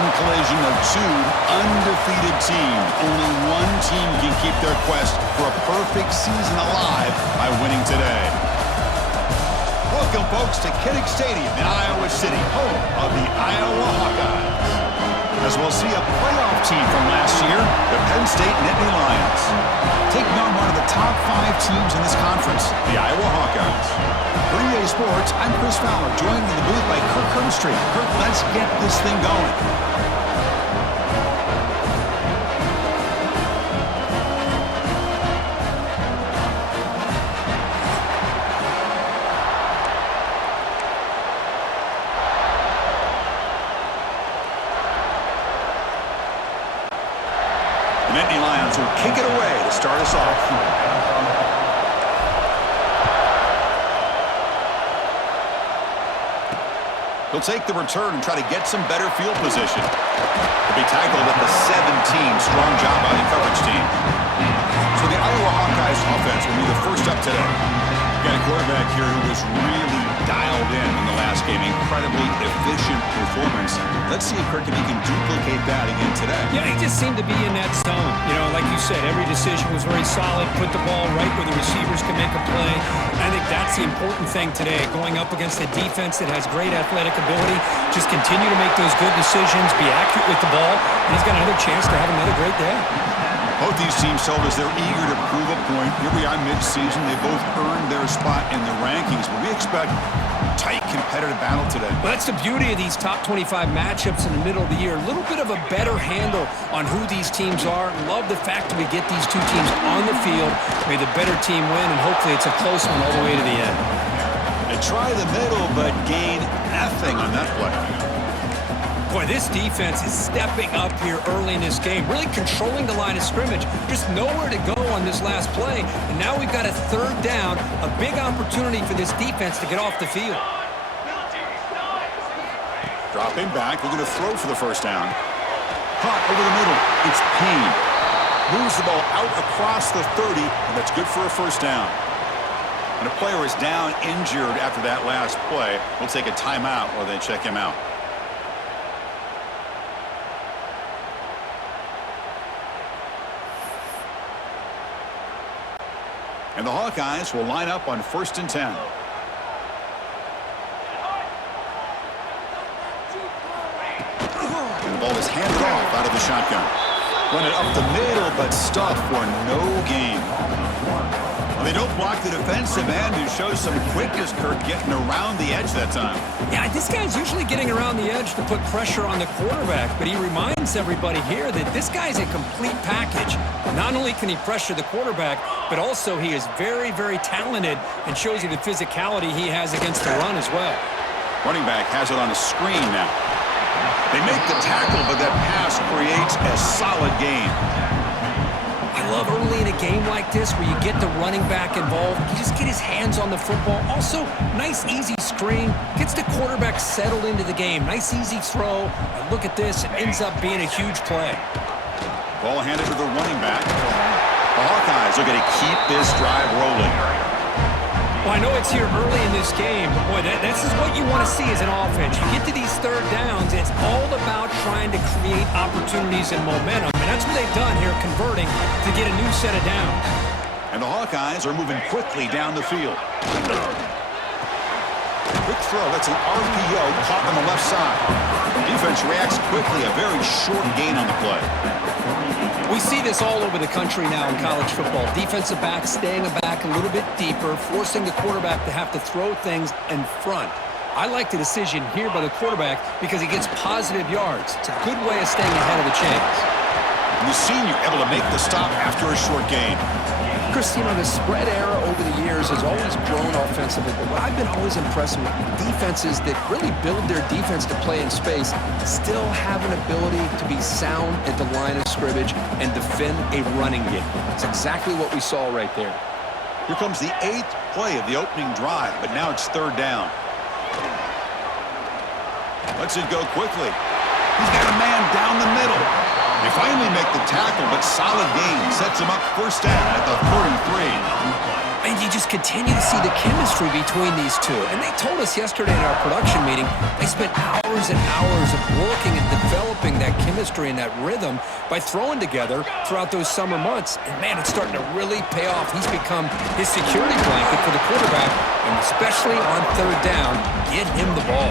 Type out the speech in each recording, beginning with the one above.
season collision of two undefeated teams. Only one team can keep their quest for a perfect season alive by winning today. Welcome, folks, to Kinnick Stadium in Iowa City, home of the Iowa Hawkeyes. As we'll see a playoff team from last year, the Penn State Nittany Lions, taking on one of the top 5 teams in this conference, the Iowa Hawkeyes. For EA Sports, I'm Chris Fowler, joined in the booth by Kirk Herbstreit. Kirk, let's get this thing going. The Nittany Lions will kick it away to start us off. He'll take the return and try to get some better field position. He'll be tackled at the 17. Strong job by the coverage team. So the Iowa Hawkeyes offense will be the first up today. Got a quarterback here who was really dialed in the last game. Incredibly efficient performance. Let's see if Kirk can duplicate that again today. Yeah, he just seemed to be in that zone. You know, like you said, every decision was very solid. Put the ball right where the receivers can make a play. I think that's the important thing today. Going up against a defense that has great athletic ability. Just continue to make those good decisions. Be accurate with the ball. And he's got another chance to have another great day. Both these teams told us they're eager to prove a point. Here we are mid-season. They both earned their spot in the rankings, but we expect tight competitive battle today. Well, that's the beauty of these top 25 matchups in the middle of the year. A little bit of a better handle on who these teams are. Love the fact that we get these two teams on the field. May the better team win, and hopefully it's a close one all the way to the end. They try the middle, but gain nothing on that play. Boy, this defense is stepping up here early in this game, really controlling the line of scrimmage. Just nowhere to go on this last play. And now we've got a third down, a big opportunity for this defense to get off the field. Dropping back, we're going to throw for the first down. Caught over the middle. It's Payne. Moves the ball out across the 30, and that's good for a first down. And a player is down injured after that last play. We'll take a timeout while they check him out. And the Hawkeyes will line up on 1st and 10. And the ball is handed off out of the shotgun. Run it up the middle, but stuffed for no gain. Well, they don't block the defensive end, who shows some quickness, Kirk, getting around the edge that time. Yeah, this guy's usually getting around the edge to put pressure on the quarterback, but he reminds everybody here that this guy's a complete package. Not only can he pressure the quarterback, but also he is very, very talented and shows you the physicality he has against the run as well. Running back has it on a screen now. They make the tackle, but that pass creates a solid gain. I love early in a game like this where you get the running back involved. You just get his hands on the football. Also, nice, easy screen. Gets the quarterback settled into the game. Nice, easy throw. And look at this. It ends up being a huge play. Ball handed to the running back. The Hawkeyes are going to keep this drive rolling. Well, I know it's here early in this game, but boy, this is what you want to see as an offense. You get to these third downs, it's all about trying to create opportunities and momentum, and that's what they've done here, converting to get a new set of downs. And the Hawkeyes are moving quickly down the field. Quick throw, that's an RPO caught on the left side. Defense reacts quickly, a very short gain on the play. We see this all over the country now in college football. Defensive backs staying back a little bit deeper, forcing the quarterback to have to throw things in front. I like the decision here by the quarterback because he gets positive yards. It's a good way of staying ahead of the chains. And the senior able to make the stop after a short gain. Chris, you know, the spread era over the years has always grown offensively, but what I've been always impressed with defenses that really build their defense to play in space still have an ability to be sound at the line of scrimmage and defend a running game. It's exactly what we saw right there. Here comes the 8th play of the opening drive, but now it's third down. Lets it go quickly. He's got a man down the middle. They finally make the tackle, but solid gain sets him up first down at the 33. And you just continue to see the chemistry between these two. And they told us yesterday in our production meeting, they spent hours and hours of working and developing that chemistry and that rhythm by throwing together throughout those summer months. And, man, it's starting to really pay off. He's become his security blanket for the quarterback, and especially on third down, get him the ball.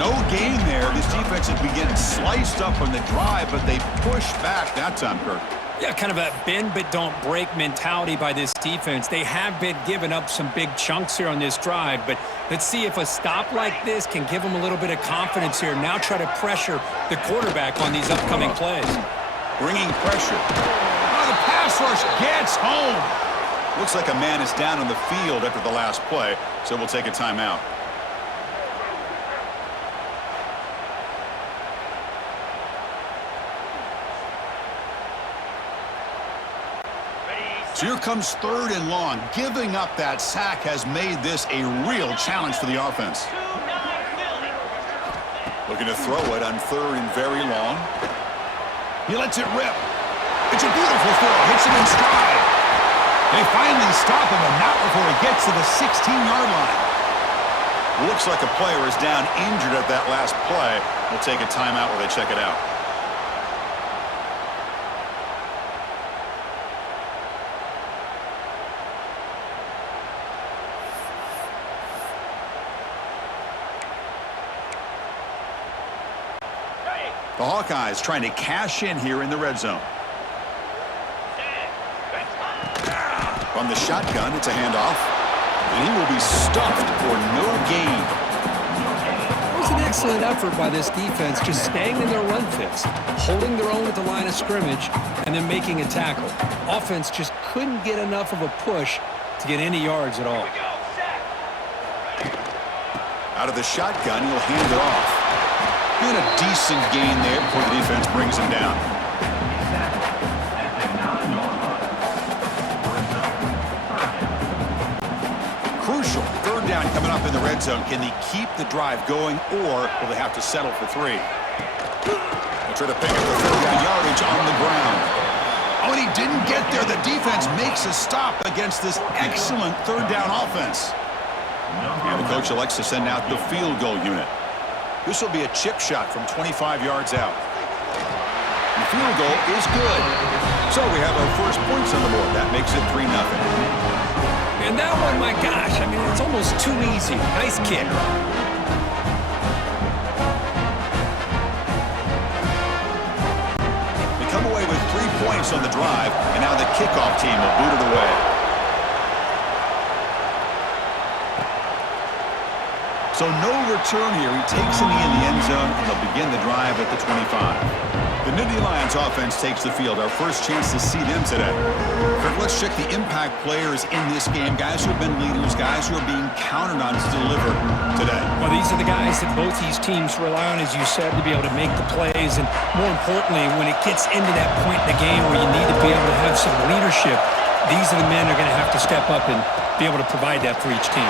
No gain there. This defense has been getting sliced up on the drive, but they push back that time, Kirk. Yeah, kind of a bend but don't break mentality by this defense. They have been giving up some big chunks here on this drive, but let's see if a stop like this can give them a little bit of confidence here. Now try to pressure the quarterback on these upcoming plays. Bringing pressure. Oh, the pass rush gets home. Looks like a man is down on the field after the last play, so we'll take a timeout. So here comes third and long. Giving up that sack has made this a real challenge for the offense. Looking to throw it on third and very long. He lets it rip. It's a beautiful throw. Hits him in stride. They finally stop him, and not before he gets to the 16-yard line. Looks like a player is down injured at that last play. We'll take a timeout while they check it out. The Hawkeyes trying to cash in here in the red zone. From the shotgun, it's a handoff. And he will be stuffed for no gain. It was an excellent effort by this defense, just staying in their run fits, holding their own at the line of scrimmage, and then making a tackle. Offense just couldn't get enough of a push to get any yards at all. Out of the shotgun, he'll hand it off. And a decent gain there before the defense brings him down. Crucial. Third down coming up in the red zone. Can they keep the drive going, or will they have to settle for three? They'll try to pick up the third down yardage on the ground. Oh, and he didn't get there. The defense makes a stop against this excellent third down offense. And the coach elects to send out the field goal unit. This will be a chip shot from 25 yards out. And the field goal is good. So we have our first points on the board. That makes it 3-0. And that one, my gosh, I mean, it's almost too easy. Nice kick. They come away with 3 points on the drive, and now the kickoff team will boot it away. So no return here. He takes it in the end zone, and they'll begin the drive at the 25. The Nittany Lions offense takes the field. Our first chance to see them today. Kirk, let's check the impact players in this game. Guys who have been leaders, guys who are being counted on to deliver today. Well, these are the guys that both these teams rely on, as you said, to be able to make the plays. And more importantly, when it gets into that point in the game where you need to be able to have some leadership, these are the men that are going to have to step up and be able to provide that for each team.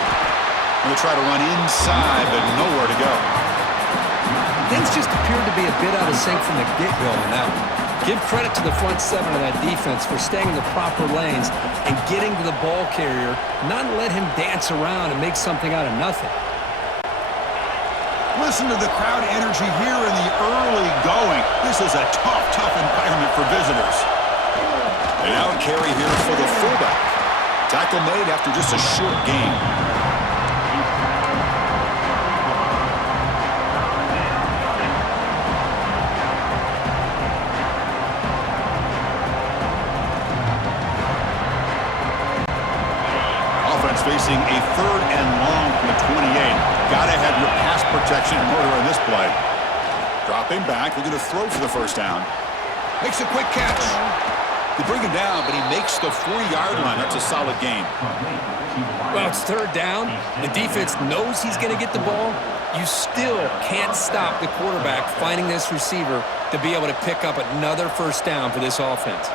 We'll try to run inside, but nowhere to go. Things just appeared to be a bit out of sync from the get-go on that one. Give credit to the front seven of that defense for staying in the proper lanes and getting to the ball carrier, not let him dance around and make something out of nothing. Listen to the crowd energy here in the early going. This is a tough environment for visitors. And now a carry here for the fullback. Tackle made after just a short gain. Facing a third and long from the 28. Gotta have your pass protection in order on this play. Dropping back, looking to throw for the first down. Makes a quick catch. They bring him down, but he makes the 40-yard line. That's a solid gain. Well, it's third down. The defense knows he's going to get the ball. You still can't stop the quarterback finding this receiver to be able to pick up another first down for this offense.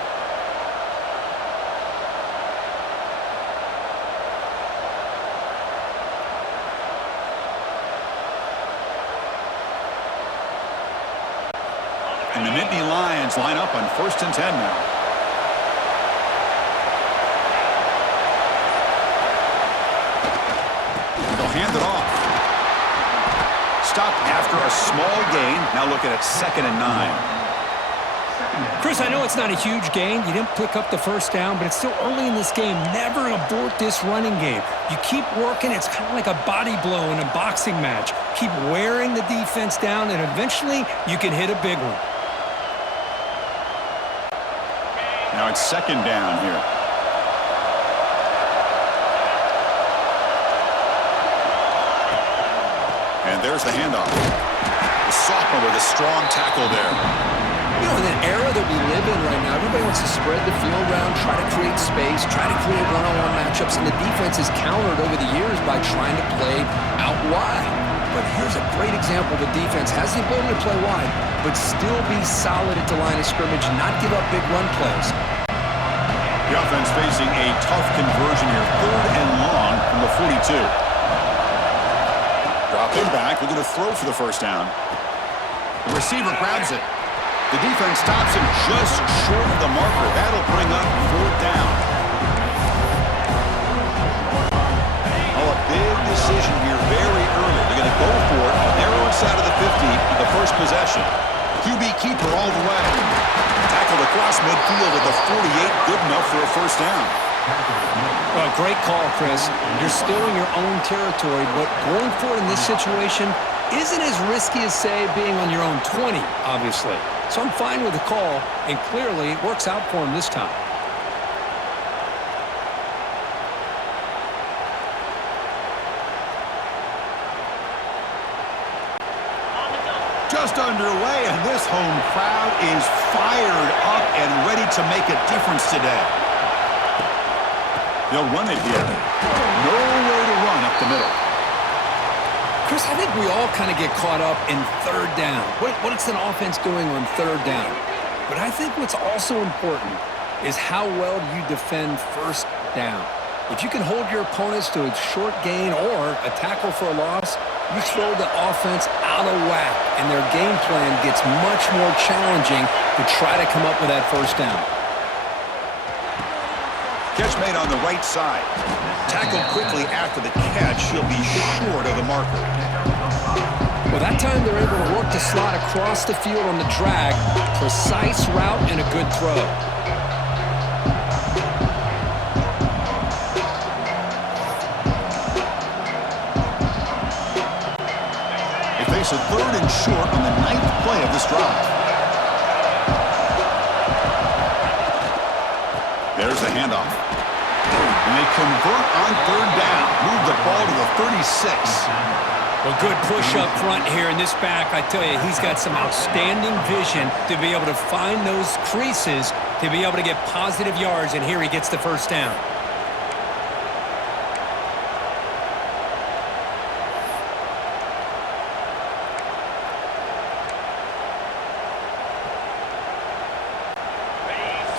And the Nittany Lions line up on 1st and 10 now. They'll hand it off. Stopped after a small gain. Now looking at 2nd and 9. Chris, I know it's not a huge gain. You didn't pick up the first down, but it's still early in this game. Never abort this running game. You keep working. It's kind of like a body blow in a boxing match. Keep wearing the defense down, and eventually you can hit a big one. Now it's 2nd down here. And there's the handoff. The sophomore with a strong tackle there. You know, in an era that we live in right now, everybody wants to spread the field around, try to create space, try to create one-on-one matchups, and the defense is countered over the years by trying to play out wide. But here's a great example. The defense has the ability to play wide, but still be solid at the line of scrimmage, not give up big run plays. The offense facing a tough conversion here. 3rd and long from the 42. Drop him back. We're going to throw for the first down. The receiver grabs it. The defense stops him just short of the marker. That'll bring up 4th down. Oh, a big decision here very early. They're going to go for it. Narrow inside of the 50 for the first possession. QB keeper all the way. Tackled across midfield at the 48. Good enough for a first down. Well, great call, Chris. You're still in your own territory, but going for it in this situation isn't as risky as, say, being on your own 20, obviously. So I'm fine with the call, and clearly it works out for him this time. Just underway, and this home crowd is fired up and ready to make a difference today. They'll run it here. Nowhere to run up the middle. Chris, I think we all kind of get caught up in 3rd down. What's an offense doing on 3rd down? But I think what's also important is how well you defend 1st down. If you can hold your opponents to a short gain or a tackle for a loss, you throw the offense out of whack, and their game plan gets much more challenging to try to come up with that 1st down. Catch made on the right side. Tackled quickly after the catch. He'll be short of the marker. Well, that time they're able to work the slot across the field on the drag. Precise route and a good throw. They face a 3rd and short on the 9th play of this drive. There's the handoff. And they convert on 3rd down. Move the ball to the 36. Well, good push up front here in this back. I tell you, he's got some outstanding vision to be able to find those creases, to be able to get positive yards, and here he gets the first down.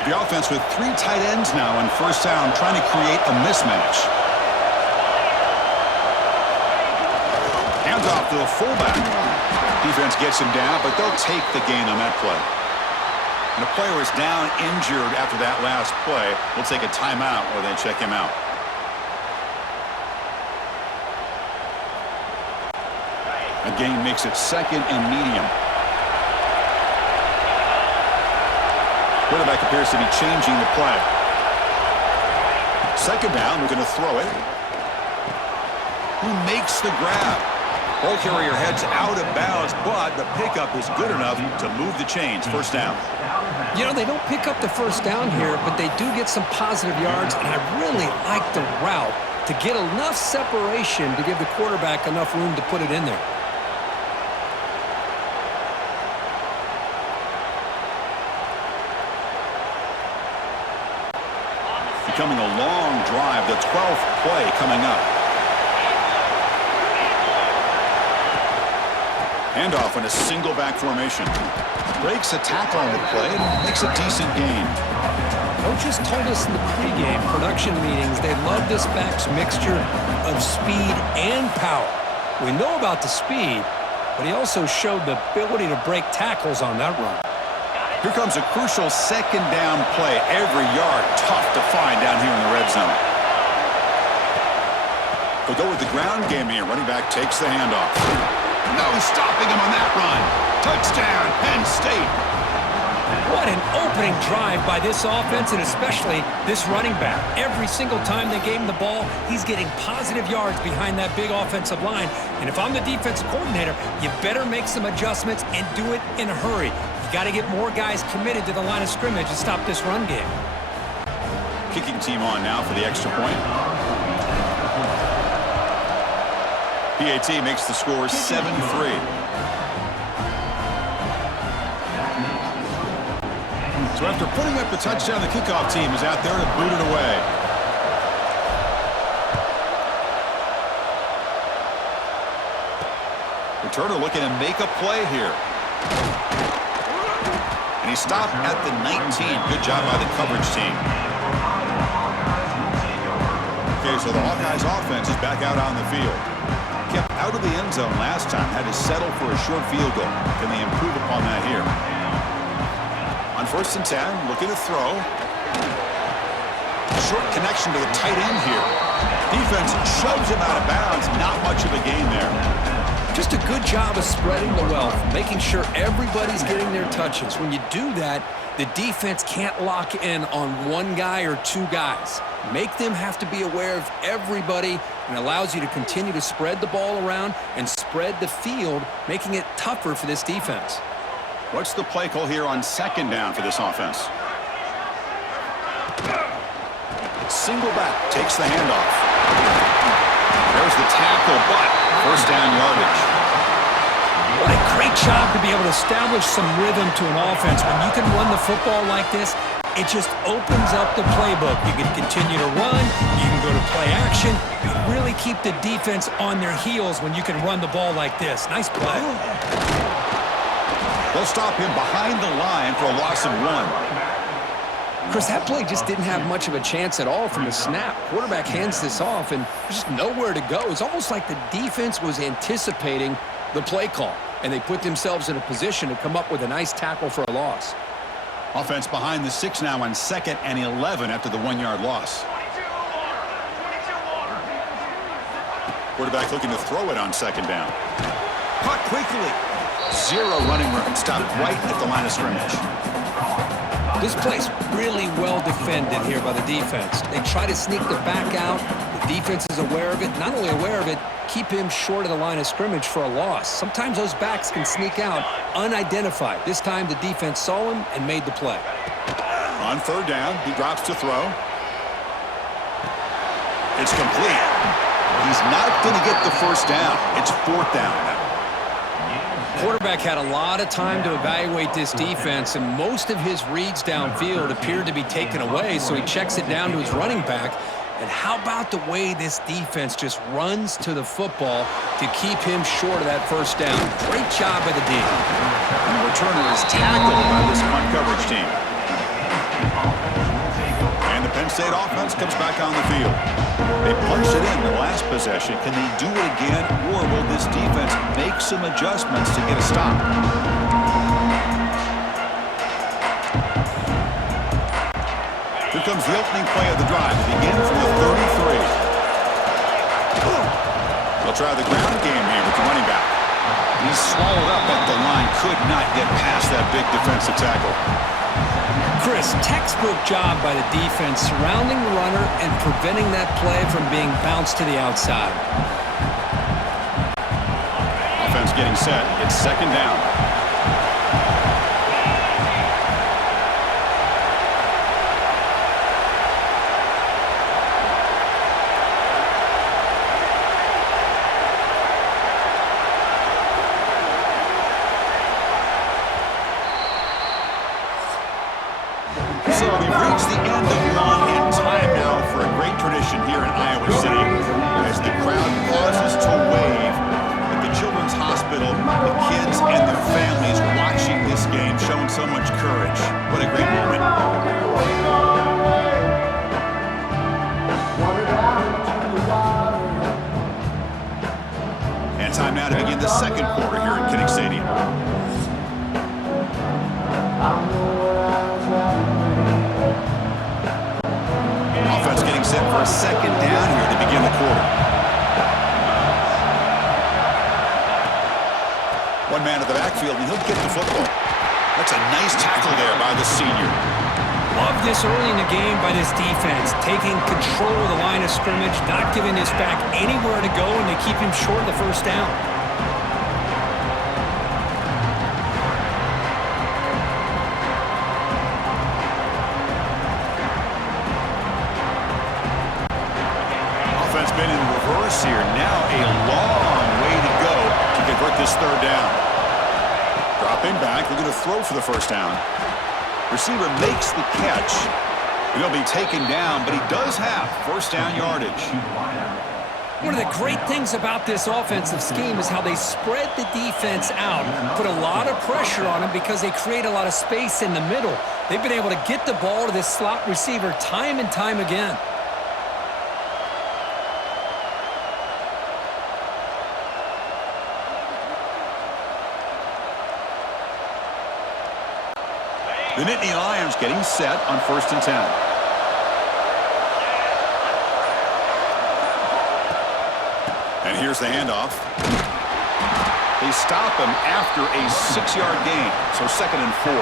The offense with 3 tight ends now on 1st down, trying to create a mismatch. Hands off to the fullback. Defense gets him down, but they'll take the gain on that play. And the player is down injured after that last play. We'll take a timeout or then check him out. The gain makes it 2nd and medium. Quarterback appears to be changing the play. 2nd down, we're going to throw it. Who makes the grab? Ball carrier heads out of bounds, but the pickup is good enough to move the chains. 1st down. You know, they don't pick up the first down here, but they do get some positive yards, and I really like the route to get enough separation to give the quarterback enough room to put it in there. Becoming a long drive, the 12th play coming up. Handoff in a single back formation. Breaks a tackle on the play and makes a decent gain. Coaches told us in the pregame production meetings they love this back's mixture of speed and power. We know about the speed, but he also showed the ability to break tackles on that run. Here comes a crucial 2nd down play. Every yard tough to find down here in the red zone. They'll go with the ground game here. Running back takes the handoff. No stopping him on that run. Touchdown, Penn State. What an opening drive by this offense, and especially this running back. Every single time they gave him the ball, he's getting positive yards behind that big offensive line. And if I'm the defensive coordinator, you better make some adjustments and do it in a hurry. You got to get more guys committed to the line of scrimmage and stop this run game. Kicking team on now for the extra point. PAT makes the score 7-3. So after putting up the touchdown, the kickoff team is out there to boot it away. Returner looking to make a play here. And he stopped at the 19. Good job by the coverage team. Okay, so the Hawkeyes offense is back out on the field. Kept out of the end zone last time, had to settle for a short field goal. Can they improve upon that here? On 1st and 10, looking to throw. Short connection to the tight end here. Defense shoves him out of bounds. Not much of a gain there. Just a good job of spreading the wealth, making sure everybody's getting their touches. When you do that, the defense can't lock in on one guy or two guys. Make them have to be aware of everybody, and allows you to continue to spread the ball around and spread the field, making it tougher for this defense. What's the play call here on 2nd down for this offense? Single back, takes the handoff. There's the tackle, but 1st down yardage. What a great job to be able to establish some rhythm to an offense. When you can run the football like this, it just opens up the playbook. You can continue to run, you can go to play action, you really keep the defense on their heels when you can run the ball like this. Nice play. They'll stop him behind the line for a loss of 1. Chris, that play just didn't have much of a chance at all from the snap. Quarterback hands this off, and there's just nowhere to go. It's almost like the defense was anticipating the play call, and they put themselves in a position to come up with a nice tackle for a loss. Offense behind the 6 now on 2nd and 11 after the 1-yard loss. Quarterback looking to throw it on 2nd down. Caught quickly. 0 running room. Stopped right at the line of scrimmage. This play's really well defended here by the defense. They try to sneak the back out. The defense is aware of it. Not only aware of it, keep him short of the line of scrimmage for a loss. Sometimes those backs can sneak out unidentified. This time the defense saw him and made the play. On 3rd down, he drops to throw. It's complete. He's not going to get the 1st down. It's 4th down now. Quarterback had a lot of time to evaluate this defense, and most of his reads downfield appeared to be taken away, so he checks it down to his running back. And how about the way this defense just runs to the football to keep him short of that 1st down? Great job by the D. And the returner is tackled by this punt coverage team. And the Penn State offense comes back on the field. They punched it in the last possession. Can they do it again, or will this defense make some adjustments to get a stop? Here comes the opening play of the drive. It begins from the 33. They'll try the ground game here with the running back. He's swallowed up at the line. Could not get past that big defensive tackle. Chris, textbook job by the defense surrounding the runner and preventing that play from being bounced to the outside. Offense getting set. It's 2nd down. So we've reached the end of one in time now for a great tradition here in Iowa City as the crowd pauses to wave at the Children's Hospital, the kids and their families watching this game, showing so much courage. What a great moment. And time now to begin the 2nd quarter here at Kinnick Stadium. Offense getting set for a 2nd down here to begin the quarter. backfield, and he'll get the football. That's a nice tackle there by the senior. Love this early in the game by this defense, taking control of the line of scrimmage, not giving this back anywhere to go, and they keep him short of the first down. Offense been in reverse here. Now a long way to go to convert this third down. Dropping back, looking to throw for the first down. Receiver makes the catch. He'll be taken down, but he does have first down yardage. One of the great things about this offensive scheme is how they spread the defense out, put a lot of pressure on them because they create a lot of space in the middle. They've been able to get the ball to this slot receiver time and time again. The Nittany Lions getting set on 1st and 10. And here's the handoff. They stop him after a 6-yard gain, so 2nd and 4.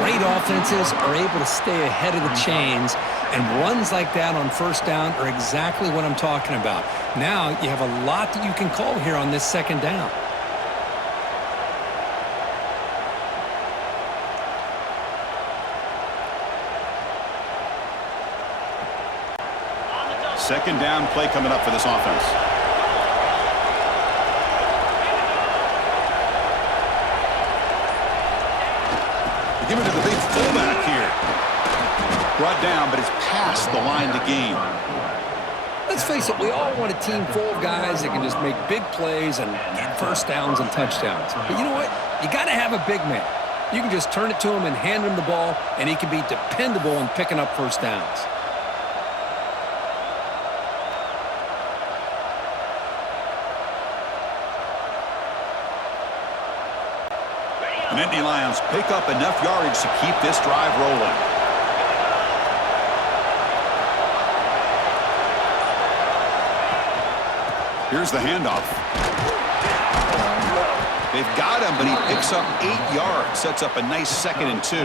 Great offenses are able to stay ahead of the chains, and runs like that on first down are exactly what I'm talking about. Now you have a lot that you can call here on this 2nd down. Second down play coming up for this offense. They give it to the big fullback here. Brought down, but it's past the line to gain. Let's face it, we all want a team full of guys that can just make big plays and get first downs and touchdowns. But you know what? You got to have a big man. You can just turn it to him and hand him the ball, and he can be dependable in picking up first downs. The Nittany Lions pick up enough yardage to keep this drive rolling. Here's the handoff. They've got him, but he picks up 8 yards. Sets up a nice 2nd and 2.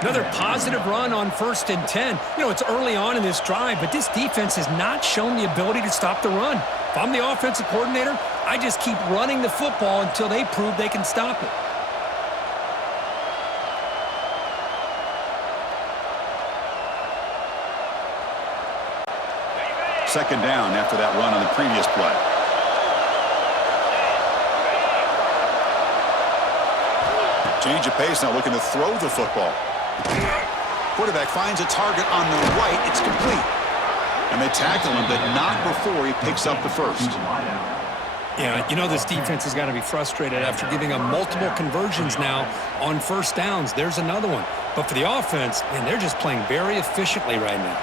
Another positive run on 1st and 10. You know, it's early on in this drive, but this defense has not shown the ability to stop the run. If I'm the offensive coordinator, I just keep running the football until they prove they can stop it. Second down after that run on the previous play. Change of pace now, looking to throw the football. Quarterback finds a target on the right. It's complete. And they tackle him, but not before he picks up the first. Yeah, you know this defense has got to be frustrated after giving up multiple conversions now on first downs. There's another one. But for the offense, man, they're just playing very efficiently right now.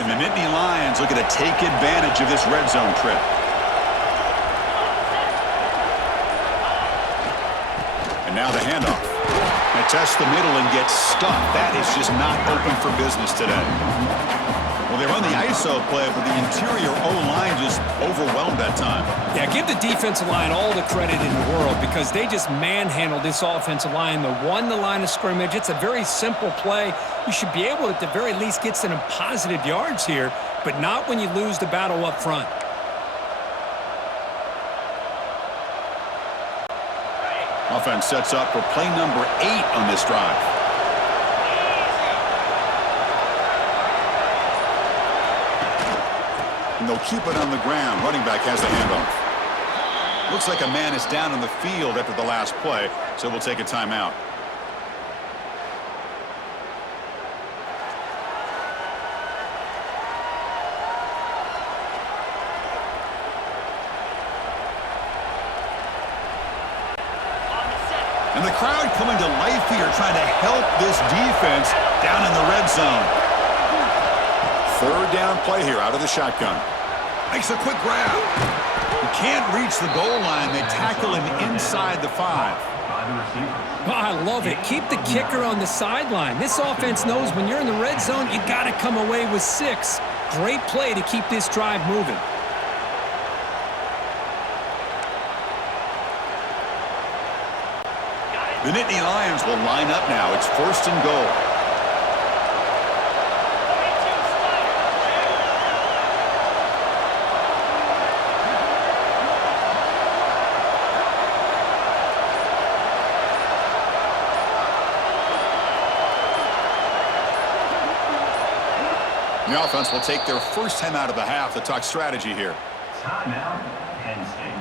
And the Nittany Lions looking to take advantage of this red zone trip. And now the handoff. They test the middle and get stuck. That is just not open for business today. Well, they run the ISO play, but the interior O-line just overwhelmed that time. Yeah, give the defensive line all the credit in the world because they just manhandled this offensive line. They won the line of scrimmage. It's a very simple play. You should be able to, at the very least, get some positive yards here, but not when you lose the battle up front. Offense sets up for play number 8 on this drive. And they'll keep it on the ground. Running back has the handoff. Looks like a man is down on the field after the last play, so we'll take a timeout. And the crowd coming to life here, trying to help this defense down in the red zone. Third down play here out of the shotgun. Makes a quick grab. He can't reach the goal line. They tackle him inside the 5. Oh, I love it. Keep the kicker on the sideline. This offense knows when you're in the red zone, you got to come away with 6. Great play to keep this drive moving. The Nittany Lions will line up now. It's 1st and goal. The offense will take their first time out of the half to talk strategy here. Timeout, Penn State.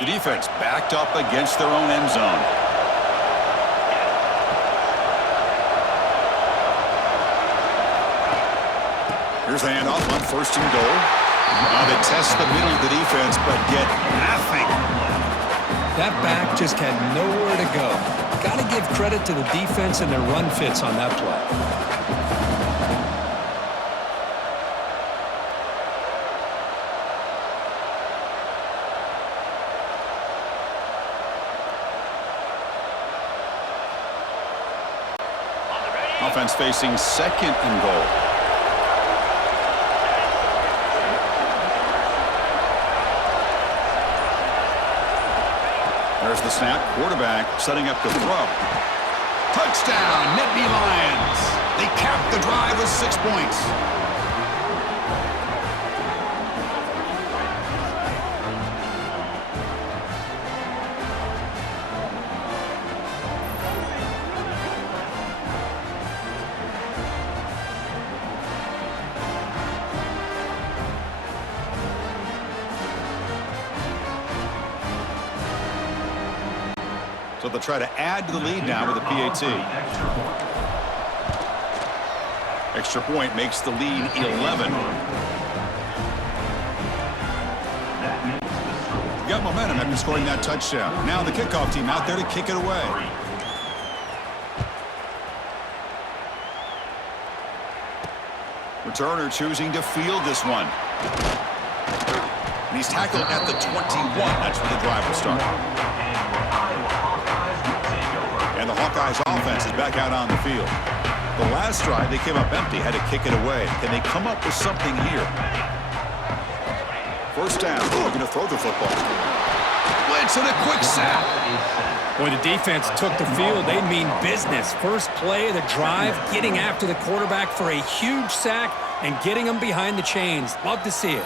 The defense backed up against their own end zone. Here's the handoff on 1st and goal. Now they test the middle of the defense, but get nothing. That back just had nowhere to go. Got to give credit to the defense and their run fits on that play. Offense facing 2nd and goal. There's the snap. Quarterback setting up to throw. Touchdown, Nittany Lions. They capped the drive with 6 points. So they'll try to add to the lead now with a PAT. Extra point makes the lead 11. Got momentum after scoring that touchdown. Now the kickoff team out there to kick it away. Returner choosing to field this one. And he's tackled at the 21. That's where the drive will start. And the Hawkeyes offense is back out on the field. The last drive, they came up empty, had to kick it away. Can they come up with something here? 1st down. They're going to throw the football. Blitz and a quick sack. Boy, the defense took the field. They mean business. First play of the drive, getting after the quarterback for a huge sack and getting him behind the chains. Love to see it.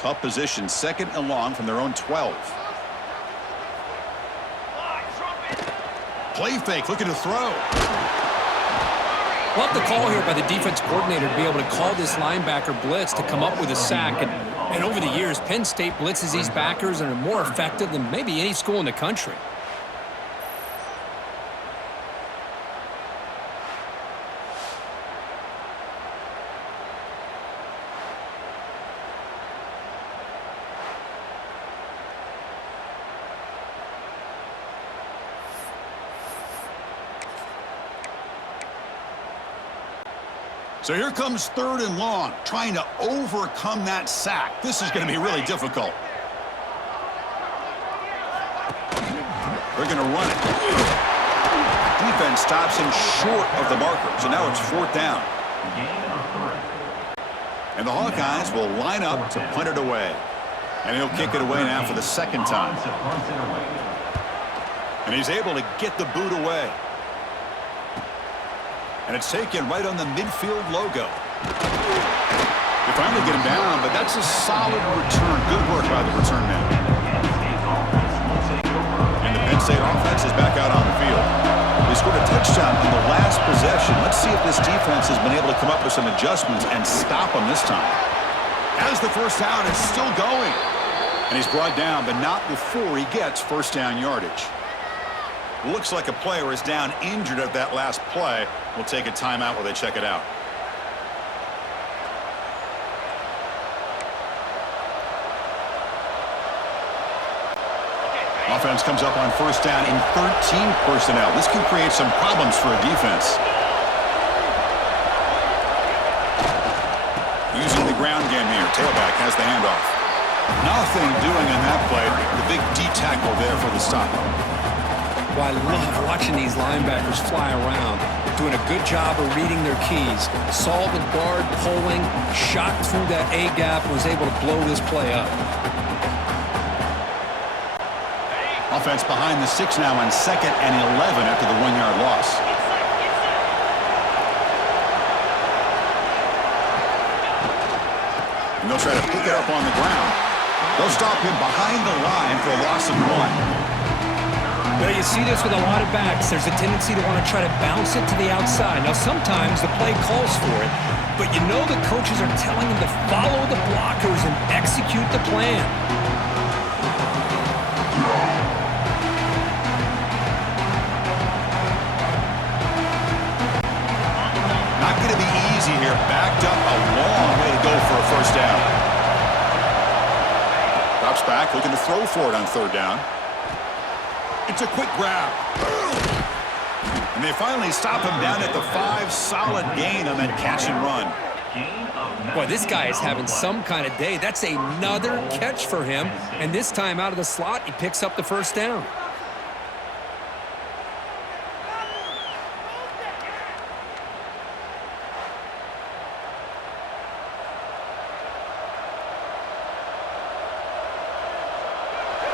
Tough position, 2nd and long from their own 12. Play fake, looking to throw. Love the call here by the defense coordinator to be able to call this linebacker blitz to come up with a sack. And over the years, Penn State blitzes these backers and are more effective than maybe any school in the country. So here comes 3rd and long, trying to overcome that sack. This is going to be really difficult. They're going to run it. Defense stops him short of the marker, so now it's 4th down. And the Hawkeyes will line up to punt it away. And he'll kick it away now for the 2nd time. And he's able to get the boot away. And it's taken right on the midfield logo. They finally get him down, but that's a solid return. Good work by the return man. And the Penn State offense is back out on the field. They scored a touchdown on the last possession. Let's see if this defense has been able to come up with some adjustments and stop them this time. As the first down is still going. And he's brought down, but not before he gets 1st down yardage. Looks like a player is down injured at that last play. We'll take a timeout while they check it out. Offense comes up on first down in 13 personnel. This can create some problems for a defense. Using the ground game here. Tailback has the handoff. Nothing doing in that play. The big D tackle there for the stop. Well, I love watching these linebackers fly around. Doing a good job of reading their keys. Saw the guard pulling, shot through that A-gap, and was able to blow this play up. Offense behind the 6 now on 2nd and 11 after the 1-yard loss. And they'll try to pick it up on the ground. They'll stop him behind the line for a loss of 1. Well, you see this with a lot of backs. There's a tendency to want to try to bounce it to the outside. Now, sometimes the play calls for it, but you know the coaches are telling him to follow the blockers and execute the plan. Not going to be easy here. Backed up a long way to go for a first down. Drops back, looking to throw for it on 3rd down. It's a quick grab. And they finally stop him down at the 5. Solid gain on that catch and run. Boy, this guy is having some kind of day. That's another catch for him. And this time out of the slot, he picks up the first down.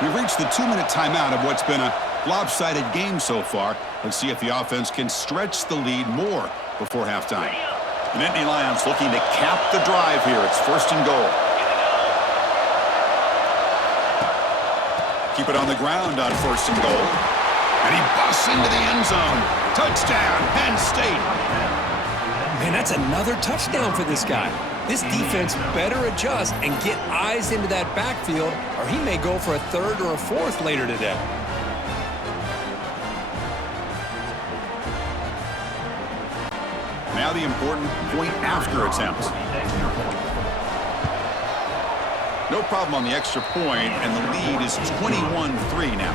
We've reached the 2-minute timeout of what's been a lopsided game so far. Let's see if the offense can stretch the lead more before halftime. The Nittany Lions looking to cap the drive here. It's 1st and goal. Keep it on the ground on 1st and goal. And he busts into the end zone. Touchdown, Penn State. Man, that's another touchdown for this guy. This defense better adjust and get eyes into that backfield, or he may go for a 3rd or a 4th later today. Now the important point after attempt. No problem on the extra point, and the lead is 21-3 now.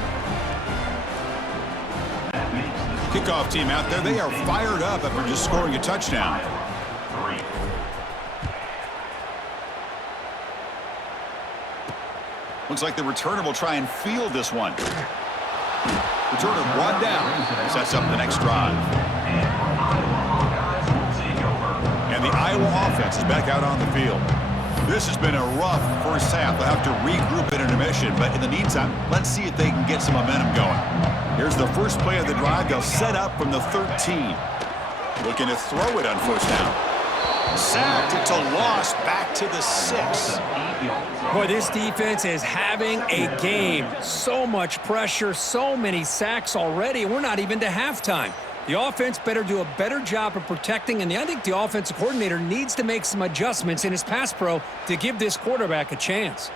Kickoff team out there, they are fired up after just scoring a touchdown. Looks like the returner will try and field this one. Returner brought down. Sets up the next drive. And the Iowa offense is back out on the field. This has been a rough first half. They'll have to regroup at intermission, but in the meantime, let's see if they can get some momentum going. Here's the first play of the drive. They'll set up from the 13. Looking to throw it on first down. Sacked. It's a loss back to the 6. Boy, this defense is having a game. So much pressure, so many sacks already, and we're not even to halftime. The offense better do a better job of protecting, and I think the offensive coordinator needs to make some adjustments in his pass pro to give this quarterback a chance.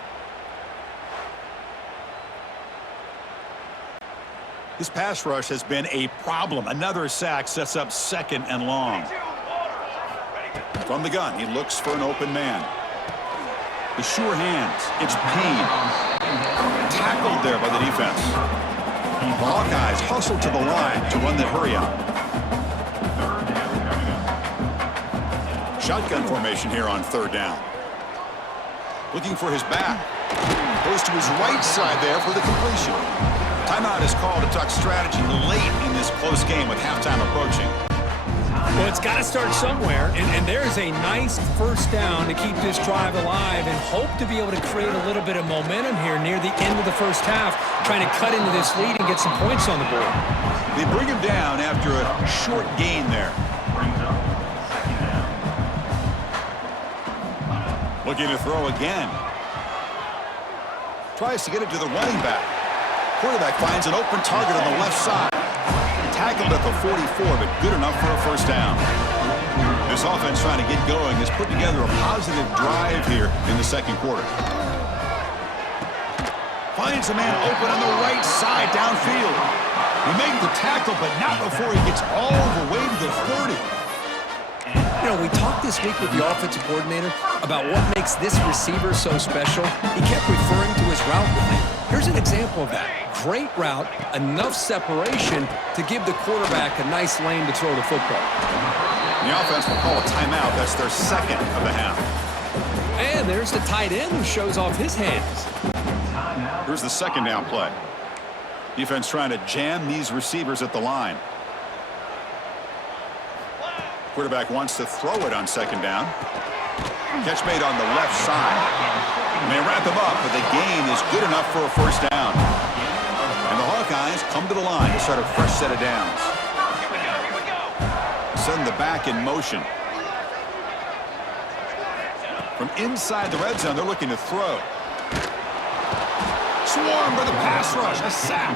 This pass rush has been a problem. Another sack sets up 2nd and long. From the gun, he looks for an open man. The sure hands. It's Payne. Tackled there by the defense. The Hawkeyes hustle to the line to run the hurry out. Shotgun formation here on 3rd down. Looking for his back. Goes to his right side there for the completion. Timeout is called to talk strategy late in this close game with halftime approaching. Well, it's got to start somewhere, and there's a nice first down to keep this drive alive and hope to be able to create a little bit of momentum here near the end of the first half, trying to cut into this lead and get some points on the board. They bring him down after a short gain there. Looking to throw again. Tries to get it to the running back. Quarterback finds an open target on the left side. Tackled at the 44, but good enough for a first down. This offense trying to get going has put together a positive drive here in the 2nd quarter. Finds a man open on the right side downfield. He makes make the tackle, but not before he gets all the way to the 30. You know, we talked this week with the offensive coordinator about what makes this receiver so special. He kept referring to his route running. Here's an example of that. Great route, enough separation to give the quarterback a nice lane to throw the football. The offense will call a timeout. That's their second of the half. And there's the tight end who shows off his hands. Here's the second down play. Defense trying to jam these receivers at the line. Quarterback wants to throw it on second down. Catch made on the left side. And they wrap him up, but the gain is good enough for a first down. And the Hawkeyes come to the line to start a fresh set of downs. Send the back in motion. From inside the red zone, they're looking to throw. Swarm by the pass rush, a sack.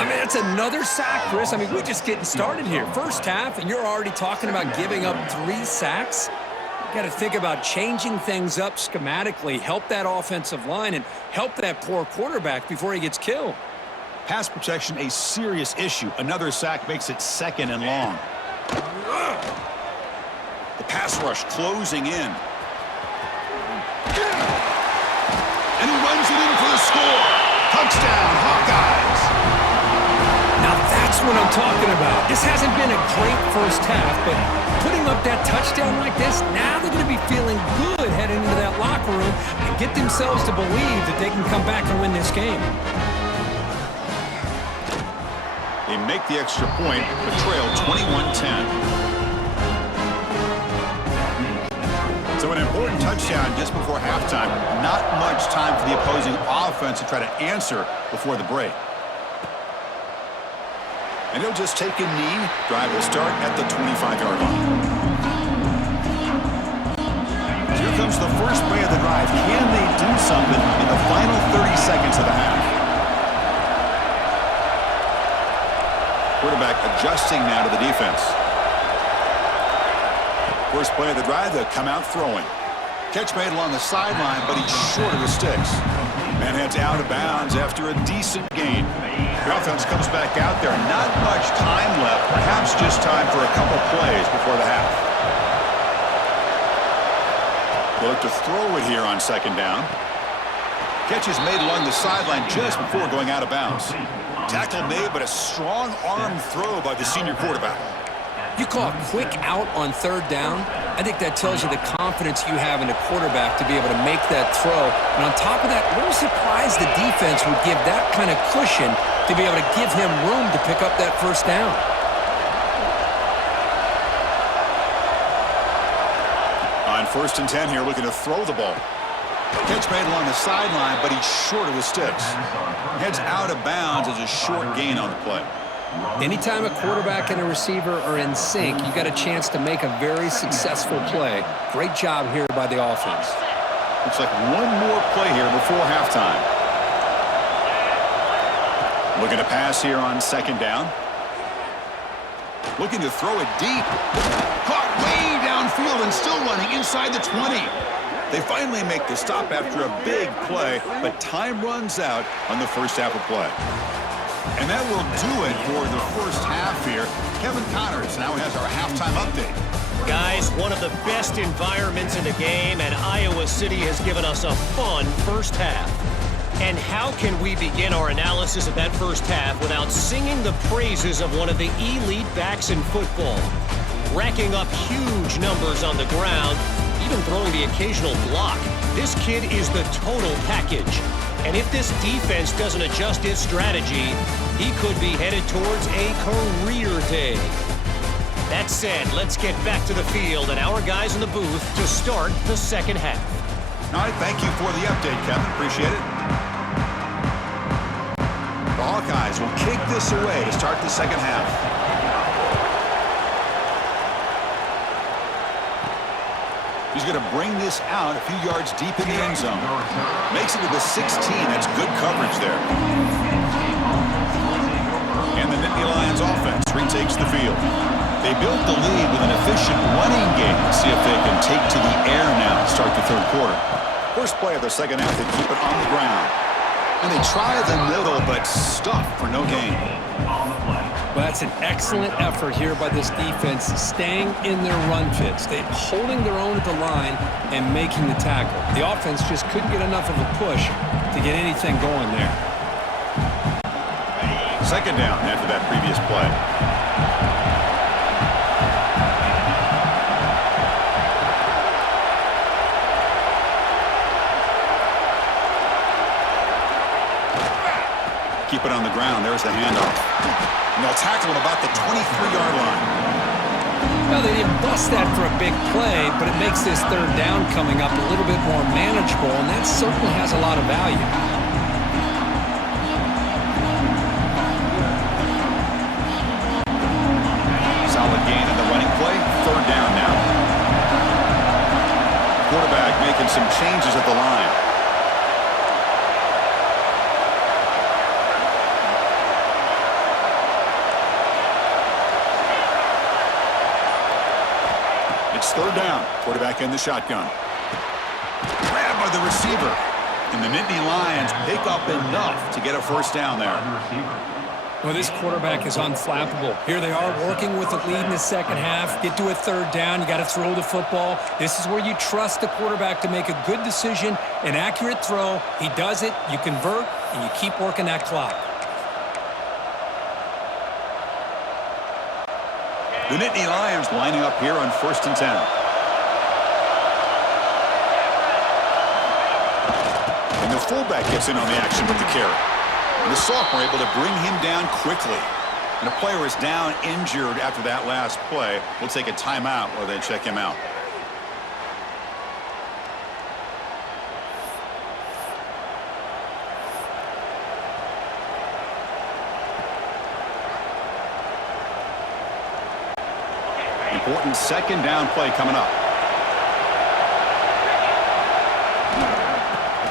I mean, that's another sack, Chris. I mean, we're just getting started here. First half, and you're already talking about giving up 3 sacks. You got to think about changing things up schematically, help that offensive line, and help that poor quarterback before he gets killed. Pass protection, a serious issue. Another sack makes it second and long. The pass rush closing in. And he runs it in for the score. Touchdown, Hawkeyes. Now that's what I'm talking about. This hasn't been a great first half, but putting up that touchdown like this, now they're going to be feeling good heading into that locker room and get themselves to believe that they can come back and win this game. They make the extra point, but trail 21-10. So an important touchdown just before halftime. Not much time for the opposing offense to try to answer before the break. And he'll just take a knee. Drive will start at the 25-yard line. Here comes the first play of the drive. Can they do something in the final 30 seconds of the half? Quarterback adjusting now to the defense. First play of the drive, they'll come out throwing. Catch made along the sideline, but he's short of the sticks. And heads out of bounds after a decent gain. The offense comes back out there. Not much time left. Perhaps just time for a couple plays before the half. They'll look to throw it here on second down. Catch is made along the sideline just before going out of bounds. Tackle made, but a strong arm throw by the senior quarterback. You call a quick out on third down, I think that tells you the confidence you have in a quarterback to be able to make that throw. And on top of that, a little surprised the defense would give that kind of cushion to be able to give him room to pick up that first down. On 1st and 10 here, looking to throw the ball. Catch made along the sideline, but he's short of the sticks. Heads out of bounds as a short gain on the play. Anytime a quarterback and a receiver are in sync, you got a chance to make a very successful play. Great job here by the offense. Looks like one more play here before halftime. Looking to pass here on second down. Looking to throw it deep. Caught way downfield and still running inside the 20. They finally make the stop after a big play, but time runs out on the first half of play. And that will do it for the first half here. Kevin Connors now has our halftime update. Guys, one of the best environments in the game, and Iowa City has given us a fun first half. And how can we begin our analysis of that first half without singing the praises of one of the elite backs in football? Racking up huge numbers on the ground, even throwing the occasional block. This kid is the total package. And if this defense doesn't adjust its strategy, he could be headed towards a career day. That said, let's get back to the field and our guys in the booth to start the second half. All right, thank you for the update, Kevin. Appreciate it. The Hawkeyes will kick this away to start the second half. He's going to bring this out a few yards deep in the end zone. Makes it to the 16. That's good coverage there. And the Nittany Lions offense retakes the field. They built the lead with an efficient running game. Let's see if they can take to the air now to start the third quarter. First play of the second half, they keep it on the ground. And they try the middle, but stuffed for no gain. On the play. Well, that's an excellent effort here by this defense, staying in their run fits. They're holding their own at the line and making the tackle. The offense just couldn't get enough of a push to get anything going there. Second down after that previous play. Keep it on the ground. There's the handoff. And they'll tackle him about the 23-yard line. Well, they didn't bust that for a big play, but it makes this third down coming up a little bit more manageable, and that certainly has a lot of value. Solid gain in the running play. Third down now. Quarterback making some changes at the line. It's third down. Quarterback in the shotgun. Grabbed by the receiver. And the Nittany Lions pick up enough to get a first down there. Well, this quarterback is unflappable. Here they are working with a lead in the second half. Get to a third down. You got to throw the football. This is where you trust the quarterback to make a good decision, an accurate throw. He does it. You convert, and you keep working that clock. The Nittany Lions lining up here on 1st and 10. And the fullback gets in on the action with the carry. And the sophomore able to bring him down quickly. And a player is down injured after that last play. We'll take a timeout while they check him out. Important second down play coming up.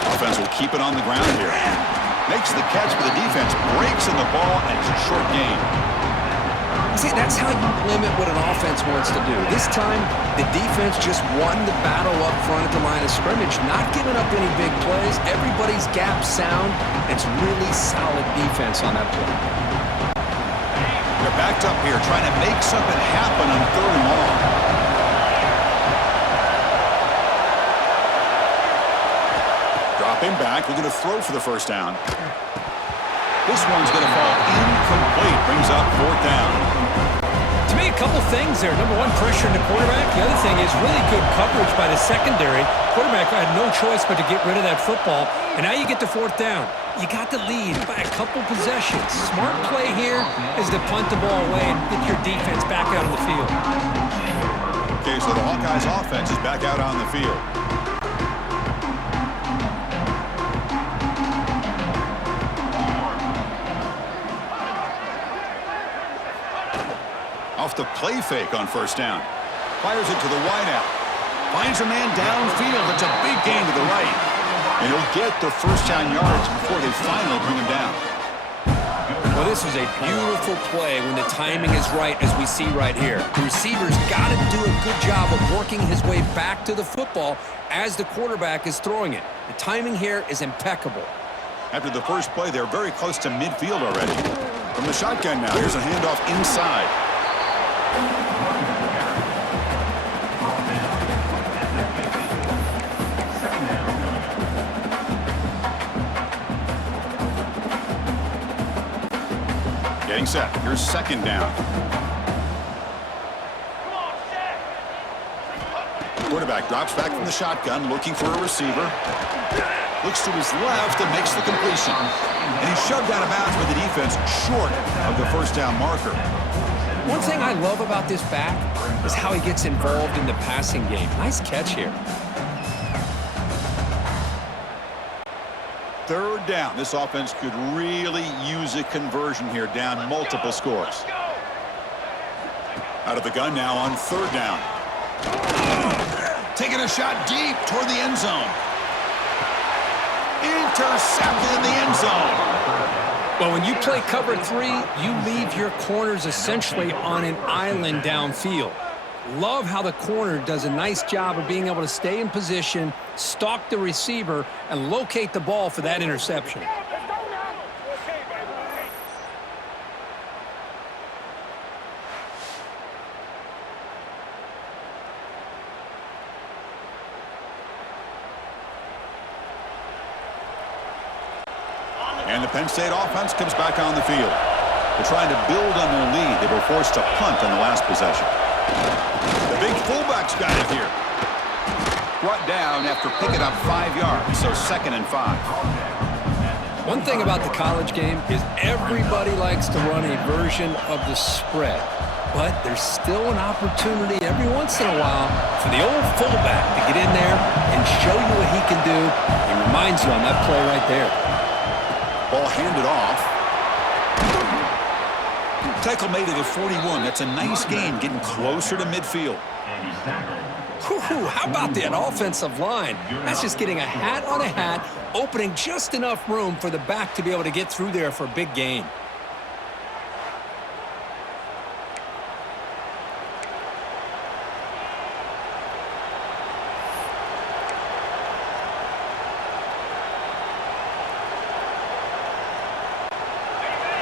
Offense will keep it on the ground here. Makes the catch, but the defense breaks in the ball, and it's a short gain. See, that's how you limit what an offense wants to do. This time, the defense just won the battle up front at the line of scrimmage, not giving up any big plays. Everybody's gap sound. It's really solid defense on that play. They're backed up here, trying to make something happen on third and long. Dropping back, looking to throw for the first down. This one's going to fall incomplete. Brings up fourth down. To me, a couple things there. Number one, pressure in the quarterback. The other thing is really good coverage by the secondary. Quarterback had no choice but to get rid of that football. And now you get the fourth down. You got the lead by a couple possessions. Smart play here is to punt the ball away and get your defense back out on the field. Okay, so the Hawkeyes offense is back out on the field. Off the play fake on first down. Fires it to the wideout. Finds a man downfield. It's a big gain to the right. And he'll get the first down yards before they finally bring him down. Well, this is a beautiful play when the timing is right, as we see right here. The receiver's got to do a good job of working his way back to the football as the quarterback is throwing it. The timing here is impeccable. After the first play, they're very close to midfield already. From the shotgun now, here's a handoff inside. Getting set. Here's second down. Quarterback drops back from the shotgun, looking for a receiver. Looks to his left and makes the completion. And he's shoved out of bounds by the defense, short of the first down marker. One thing I love about this back is how he gets involved in the passing game. Nice catch here. Third down. This offense could really use a conversion here, down multiple scores. Out of the gun now on third down. Taking a shot deep toward the end zone. Intercepted in the end zone. Well, when you play cover three, you leave your corners essentially on an island downfield. Love how the corner does a nice job of being able to stay in position, stalk the receiver, and locate the ball for that interception. And the Penn State offense comes back on the field. They're trying to build on their lead. They were forced to punt on the last possession. The big fullback's got it here. Brought down after picking up 5 yards, so 2nd and 5. One thing about the college game is everybody likes to run a version of the spread. But there's still an opportunity every once in a while for the old fullback to get in there and show you what he can do. He reminds you on that play right there. Ball handed off. Tackle made at the 41. That's a nice gain, getting closer to midfield. How about that offensive line? That's just getting a hat on a hat, opening just enough room for the back to be able to get through there for a big gain.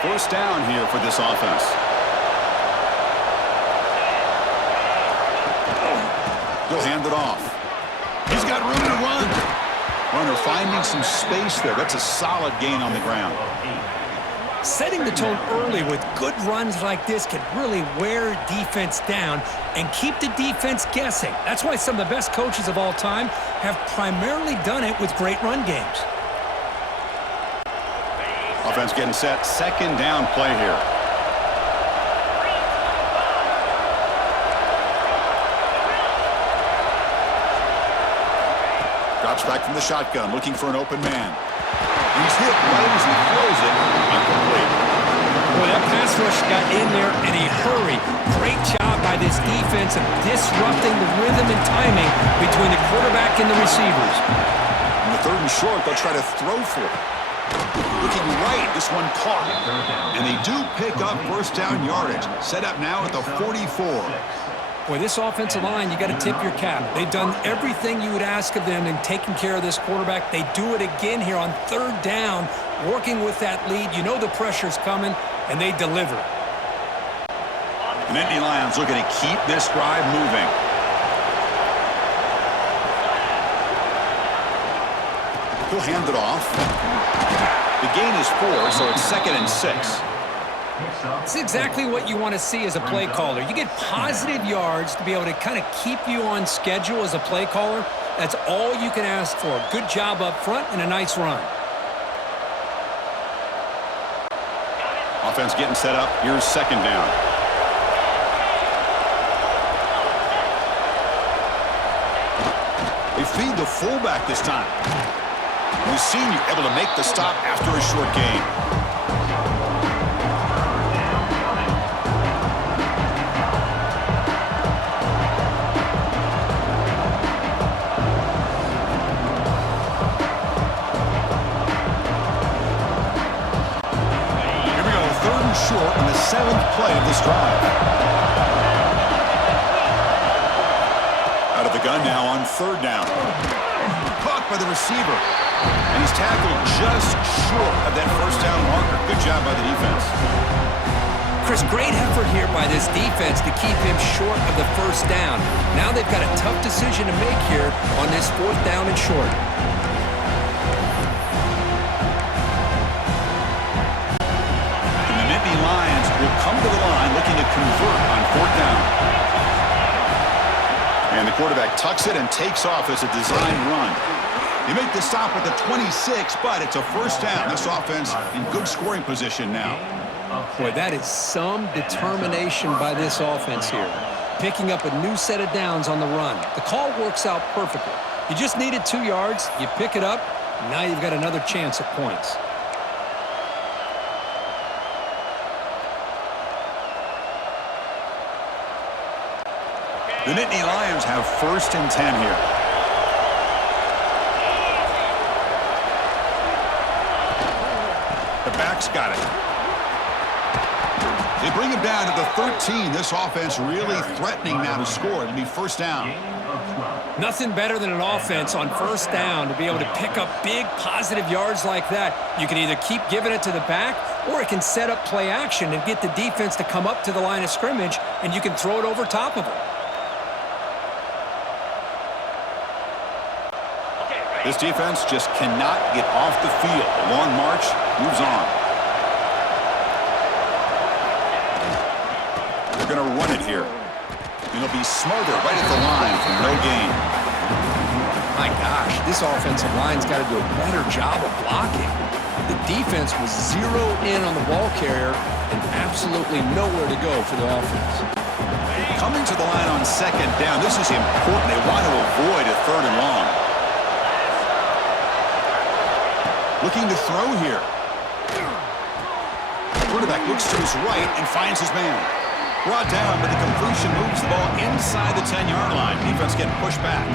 First down here for this offense. He'll hand it off. He's got room to run. Runner finding some space there. That's a solid gain on the ground. Setting the tone early with good runs like this can really wear defense down and keep the defense guessing. That's why some of the best coaches of all time have primarily done it with great run games. Offense getting set. 2nd down play here. Drops back from the shotgun, looking for an open man. He's hit right as he throws it. Incomplete. Boy, that pass rush got in there in a hurry. Great job by this defense of disrupting the rhythm and timing between the quarterback and the receivers. On the 3rd and short, they'll try to throw for it. Looking right, this one caught. And they do pick up first down yardage. Set up now at the 44. Boy, this offensive line, you got to tip your cap. They've done everything you would ask of them in taking care of this quarterback. They do it again here on 3rd down, working with that lead. You know the pressure's coming, and they deliver. The Nittany Lions looking to keep this drive moving. He'll hand it off. The gain is 4, so it's 2nd and 6. It's exactly what you want to see as a play caller. You get positive yards to be able to kind of keep you on schedule as a play caller. That's all you can ask for. Good job up front and a nice run. Offense getting set up. Here's 2nd down. They feed the fullback this time. The senior able to make the stop after a short gain. Short on the 7th play of this drive. Out of the gun now on 3rd down. Caught by the receiver. And he's tackled just short of that first down marker. Good job by the defense. Chris, great effort here by this defense to keep him short of the first down. Now they've got a tough decision to make here on this 4th down and short. Lions will come to the line looking to convert on 4th down. And the quarterback tucks it and takes off as a design run. You make the stop at the 26, but it's a first down. This offense in good scoring position now. Boy, that is some determination by this offense here. Picking up a new set of downs on the run. The call works out perfectly. You just needed 2 yards. You pick it up. Now you've got another chance at points. The Nittany Lions have 1st and 10 here. The back's got it. They bring him down to the 13. This offense really threatening now to score. It'll be 1st down. Nothing better than an offense on 1st down to be able to pick up big positive yards like that. You can either keep giving it to the back, or it can set up play action and get the defense to come up to the line of scrimmage, and you can throw it over top of them. This defense just cannot get off the field. The long march moves on. They're going to run it here. It'll be Smoother right at the line for no gain. My gosh, this offensive line's got to do a better job of blocking. The defense was zero in on the ball carrier and absolutely nowhere to go for the offense. Coming to the line on second down, this is important. They want to avoid a third and long. Looking to throw here. Quarterback looks to his right and finds his man. Brought down, but the completion moves the ball inside the 10-yard line. Defense getting pushed back.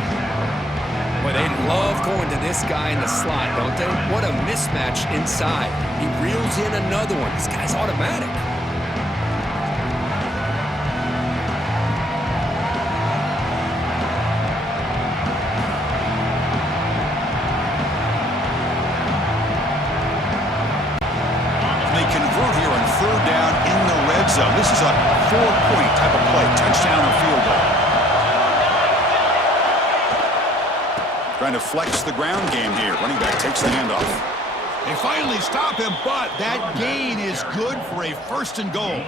Boy, they love going to this guy in the slot, don't they? What a mismatch inside. He reels in another one. This guy's automatic. They convert here on third down in the red zone. This is a 4-point type of play. Touchdown or field goal. Trying to flex the ground game here. Running back takes the handoff. They finally stop him, but that gain is good for a first and goal.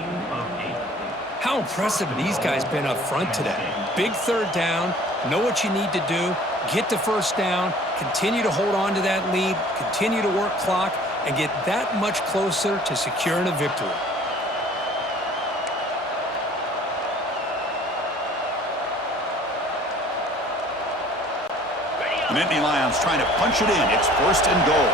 How impressive have these guys been up front today? Big third down, know what you need to do, get the first down, continue to hold on to that lead, continue to work clock, and get that much closer to securing a victory. The Nittany Lions trying to punch it in. It's first and goal.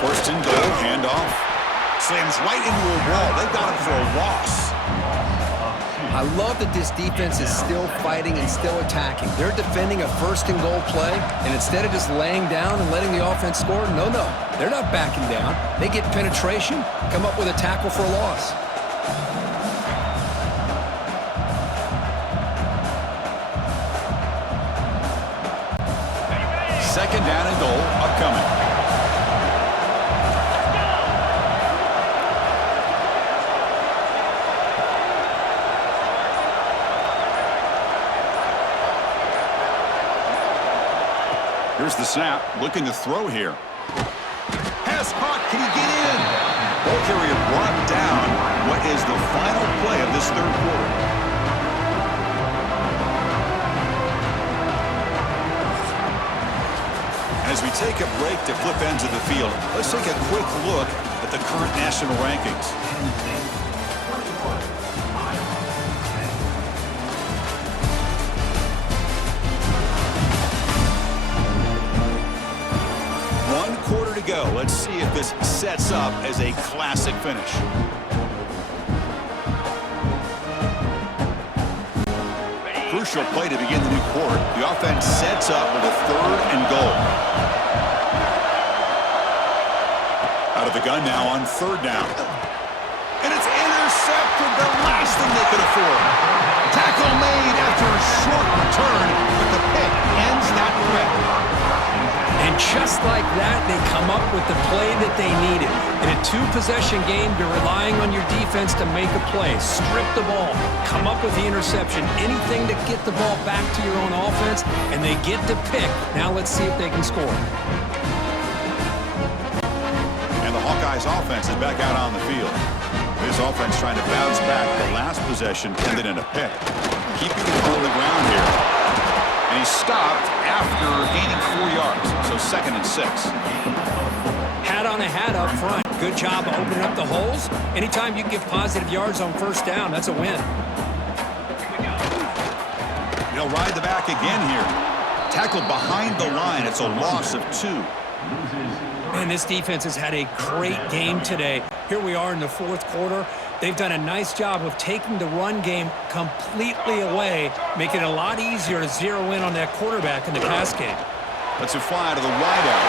First and goal, handoff. Slams right into a wall. They got him for a loss. I love that this defense is still fighting and still attacking. They're defending a first and goal play, and instead of just laying down and letting the offense score, no, they're not backing down. They get penetration, come up with a tackle for a loss. Second down and goal, upcoming. Here's the snap, looking to throw here. Pass caught, can he get in? Ball carrier brought down. What is the final play of this third quarter? As we take a break to flip ends of the field, let's take a quick look at the current national rankings. Go. Let's see if this sets up as a classic finish. Crucial play to begin the new quarter. The offense sets up with a third and goal. Out of the gun now on third down. And it's intercepted, the last thing they could afford. Tackle made after a short return, but the pick ends that threat. And just like that, they come up with the play that they needed. In a two-possession game, you're relying on your defense to make a play, strip the ball, come up with the interception, anything to get the ball back to your own offense, and they get the pick. Now let's see if they can score. And the Hawkeyes offense is back out on the field. This offense trying to bounce back. The last possession ended in a pick. Keeping it on the ground here. And he stopped after gaining 4 yards, so second and 6. Hat on a hat up front. Good job of opening up the holes. Anytime you can get positive yards on first down, that's a win. He'll ride the back again here. Tackled behind the line. It's a loss of 2. Man, this defense has had a great game today. Here we are in the fourth quarter. They've done a nice job of taking the run game completely away, making it a lot easier to zero in on that quarterback in the pass game. Let's it fly to the wideout.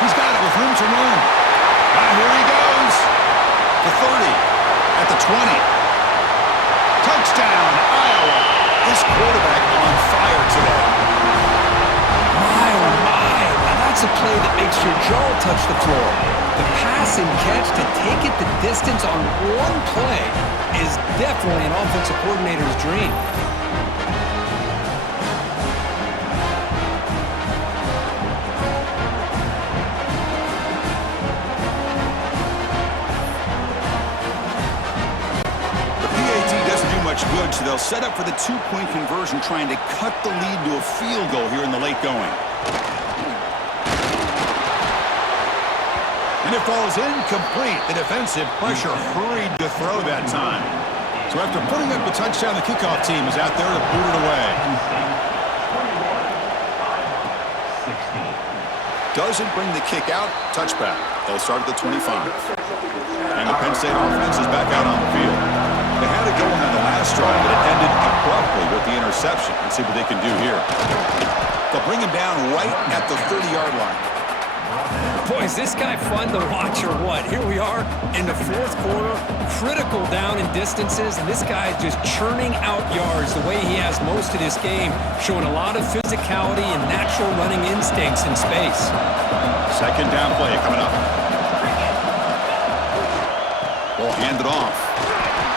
He's got it with room to run. Here he goes. The 30, at the 20. Touchdown, Iowa. This quarterback on fire today. My, oh my. Now that's a play that makes your jaw touch the floor. The pass and catch to take it the distance on one play is definitely an offensive coordinator's dream. Good, so they'll set up for the two-point conversion, trying to cut the lead to a field goal here in the late going. And it falls incomplete. The defensive pressure hurried to throw that time. So after putting up the touchdown, the kickoff team is out there to boot it away. Doesn't bring the kick out. Touchback. They'll start at the 25. And the Penn State offense is back out on the field. They had it going on the last drive, but it ended abruptly with the interception. Let's see what they can do here. They'll bring him down right at the 30-yard line. Boy, is this guy fun to watch or what? Here we are in the fourth quarter, critical down in distances, and this guy is just churning out yards the way he has most of this game, showing a lot of physicality and natural running instincts in space. Second down play coming up. Ball handed off.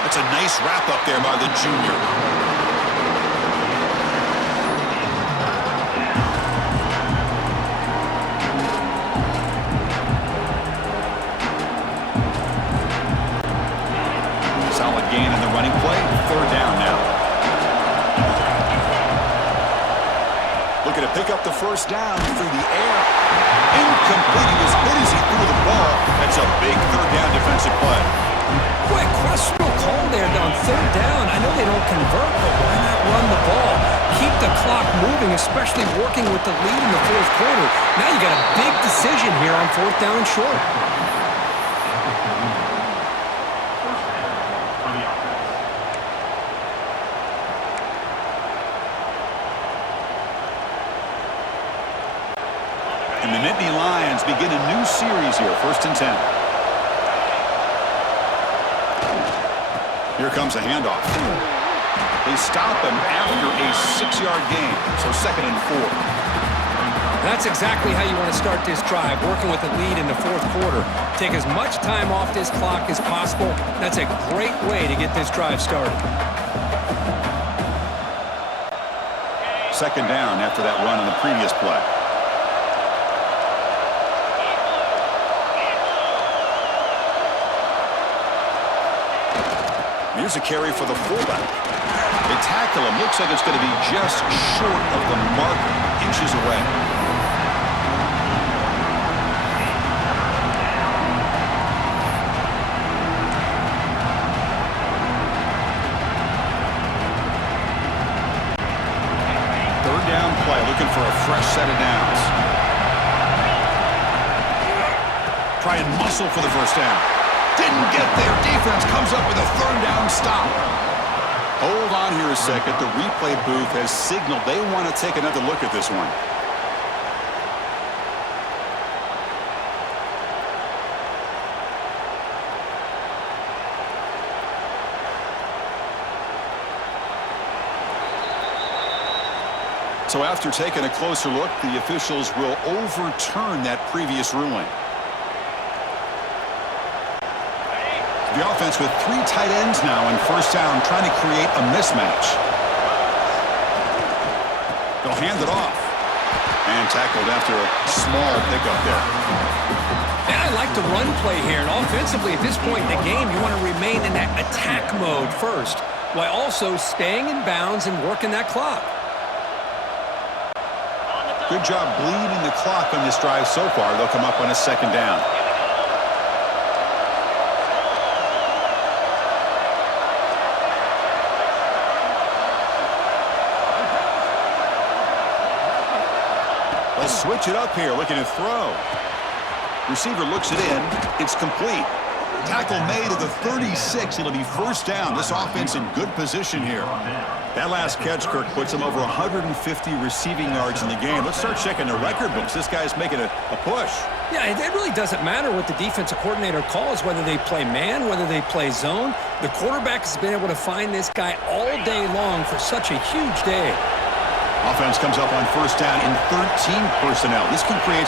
That's a nice wrap up there by the junior. Solid gain in the running play. Third down now. Looking to pick up the first down through the air. Incomplete. He was hit as he threw the ball. That's a big third down defensive play. Boy, questionable call there on third down. I know they don't convert, but why not run the ball? Keep the clock moving, especially working with the lead in the fourth quarter. Now you got a big decision here on fourth down and short. And the Nittany Lions begin a new series here, 1st and 10. Here comes a handoff. They stop him after a 6-yard gain, so 2nd and 4. That's exactly how you want to start this drive, working with the lead in the fourth quarter. Take as much time off this clock as possible. That's a great way to get this drive started. Second down after that run on the previous play. Here's a carry for the fullback. They tackle him. Looks like it's going to be just short of the marker, inches away. Third down play, looking for a fresh set of downs. Try and muscle for the first down. Didn't get there. Defense comes up with a third down stop. Hold on here a second. The replay booth has signaled they want to take another look at this one. So after taking a closer look, the officials will overturn that previous ruling. The offense with 3 tight ends now in first down, trying to create a mismatch. They'll hand it off. And tackled after a small pickup there. Man, I like the run play here. And offensively, at this point in the game, you want to remain in that attack mode first, while also staying in bounds and working that clock. Good job bleeding the clock on this drive so far. They'll come up on a second down. They'll switch it up here, looking to throw. Receiver looks it in. It's complete. Tackle made at the 36. It'll be first down. This offense in good position here. That last catch, Kirk, puts him over 150 receiving yards in the game. Let's start checking the record books. This guy's making a push. Yeah, it really doesn't matter what the defensive coordinator calls, whether they play man, whether they play zone. The quarterback has been able to find this guy all day long for such a huge day. Offense comes up on first down in 13 personnel. This can create